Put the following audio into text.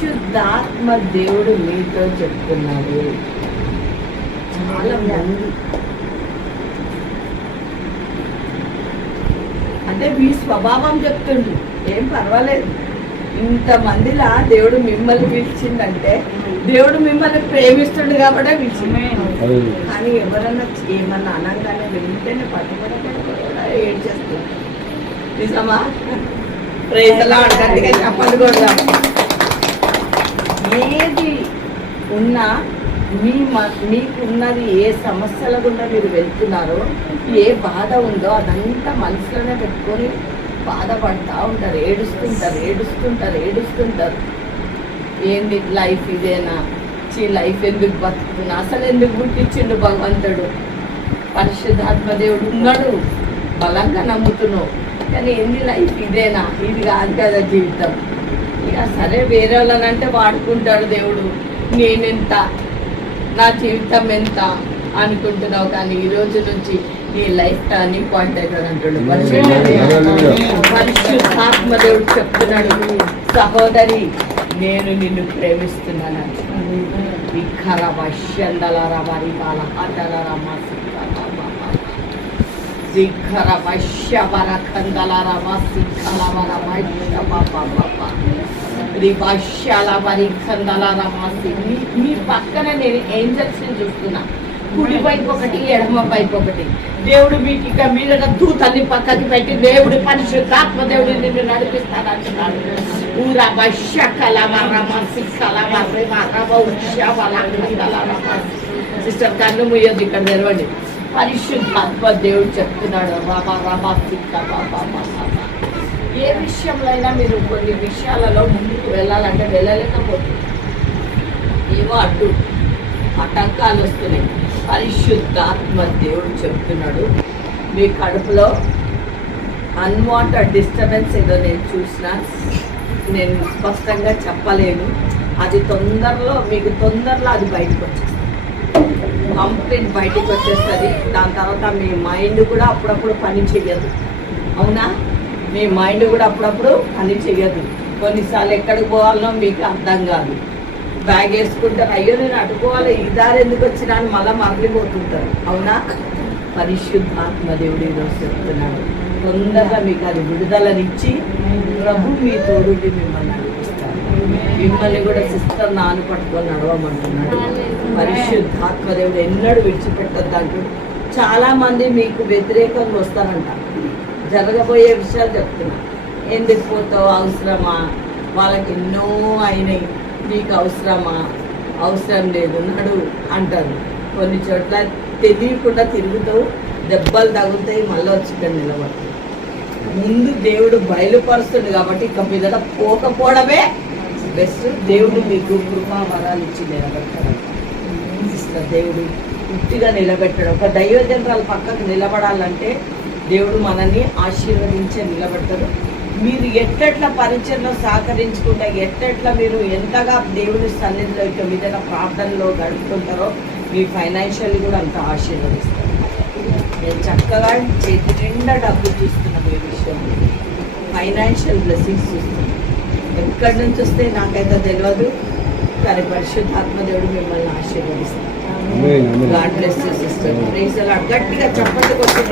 పరిశుద్ధాత్మ దేవుడు మీతో చెప్తున్నాడు. చాలా మంది అంటే మీ స్వభావం చెప్తుండ్రు, ఏం పర్వాలేదు. ఇంతమందిలా దేవుడు మిమ్మల్ని పిలిచిందంటే దేవుడు మిమ్మల్ని ప్రేమిస్తుండు కాబట్టి పిలిచింది. కానీ ఎవరన్నా ఏమన్నా అనగానే వెంటనే పట్టుబడకుండా ఏం చేస్తుంది? నిజమా? ప్రేసలా గట్టిగా చెప్పండి కూడా. ఏది ఉన్నా మీకున్నది, ఏ సమస్యల గుండా మీరు వెళ్తున్నారో, ఏ బాధ ఉందో అదంతా మనసులోనే పెట్టుకొని బాధపడతా ఉంటారు, ఏడుస్తుంటారు. ఏంది లైఫ్ ఇదేనా? లైఫ్ ఎందుకు బతుకుతున్నా? అసలు ఎందుకు పుట్టించిండు భగవంతుడు? పరిశుద్ధాత్మ దేవుడు ఉన్నాడు, బలంగా నమ్ముతున్నావు. కానీ ఏంది లైఫ్ ఇదేనా? ఇది కాదు కదా జీవితం. ఇక సరే వేరే వాళ్ళనంటే వాడుకుంటాడు దేవుడు. నేనెంత, నా జీవితం ఎంత అనుకుంటున్నావు. కానీ ఈ రోజు నుంచి నీ లైఫ్ టర్నింగ్ పాయింట్ అవుతుంది అంటాడు పరిశుద్ధాత్మ దేవుడు చెప్తున్నాడు. సహోదరి, నేను నిన్ను ప్రేమిస్తున్నాను. మీ పక్కన నేను ఏంజల్స్ ని చూస్తున్నా, కుడి వైపు ఒకటి, ఎడమ వైపు ఒకటి. దేవుడు మీకు ఇక మీద దూతల్ని పక్కకి పెట్టి దేవుడు పరిశుద్ధాత్మ దేవుడు నిన్ను నడిపిస్తాను అంటున్నాడు. సిస్టర్ కన్ను ముయ్యొద్దు, ఇక్కడ తెరవండి. పరిశుద్ధాత్మ దేవుడు చెప్తున్నాడు. ఏ విషయంలో అయినా మీరు కొన్ని విషయాలలో ముందుకు వెళ్ళాలంటే వెళ్ళలేకపోతుంది. ఏమో ఆటంకాలు వస్తున్నాయి. పరిశుద్ధాత్మ దేవుడు చెప్తున్నాడు, మీ కడుపులో అన్వాంటెడ్ డిస్టర్బెన్స్ ఏదో నేను చూసినా, నేను స్పష్టంగా చెప్పలేను. అది మీకు తొందరలో అది బయటకు వచ్చేస్తుంది, కంప్లీట్ బయటకు వచ్చేస్తుంది. దాని తర్వాత మీ మైండ్ కూడా అప్పుడప్పుడు పని చెయ్యదు. అవునా? మీ మైండ్ కూడా అప్పుడప్పుడు పని చెయ్యదు. కొన్నిసార్లు ఎక్కడికి పోవాలనో మీకు అర్థం కాదు. బ్యాగ్ వేసుకుంటారు, అయ్యో నేను అటుకోవాలి, ఈ దారి ఎందుకు వచ్చినా అని మళ్ళీ మరలిపోతుంటారు. అవునా? పరిశుద్ధాత్మ దేవుడు ఈరోజు చెప్తున్నాడు, తొందరగా మీకు అది విడుదలనిచ్చి ప్రభు మీ తోడుండి మిమ్మల్ని నడిపిస్తారు. మిమ్మల్ని కూడా సిస్టర్ నాను పట్టుకొని నడవమంటున్నాడు. పరిశుద్ధాత్మ దేవుడు ఎన్నడూ విడిచిపెట్టద్దు అంటాడు. చాలా మంది మీకు వ్యతిరేకంగా వస్తారంట. జరగబోయే విషయాలు చెప్తున్నా. ఎందుకు పోతావు? అవసరమా? వాళ్ళకి ఎన్నో అయినాయి, నీకు అవసరమా? అవసరం లేదు నడు అంటారు. కొన్ని చోట్ల తెలియకుండా తిరుగుతావు, దెబ్బలు తగులుతాయి, మళ్ళీ వచ్చి ఇక్కడ నిలబడతాయి. ముందు దేవుడు బయలుపరుస్తుంది కాబట్టి ఇక మీదట పోకపోవడమే బెస్ట్. దేవుడు మీకు కృపా వరాలు ఇచ్చి నిలబెట్టాడు. దేవుడు పూర్తిగా నిలబెట్టాడు. ఒక దైవజనరాలు పక్కకు నిలబడాలంటే దేవుడు మనల్ని ఆశీర్వదించే నిలబెడతాడు. మీరు ఎట్లా పరిచయంలో సహకరించుకుంటే, ఎట్లా మీరు ఎంతగా దేవుని సన్నిధిలో ఇక మీద ప్రార్థనలో గడుపుతుంటారో మీ ఫైనాన్షియల్ కూడా అంత ఆశీర్వదిస్తారు. నేను చక్కగా చేతి నిండా డబ్బు చూస్తున్నాను. ఈ విషయంలో ఫైనాన్షియల్ బ్లెస్సింగ్స్ చూస్తున్నాను. ఎక్కడి నుంచి వస్తే నాకైతే తెలియదు, కానీ పరిశుద్ధాత్మ దేవుడు మిమ్మల్ని ఆశీర్వదిస్తారు. God bless you sister. Praise the Lord. గట్టిగా చప్పట్లు కొట్టి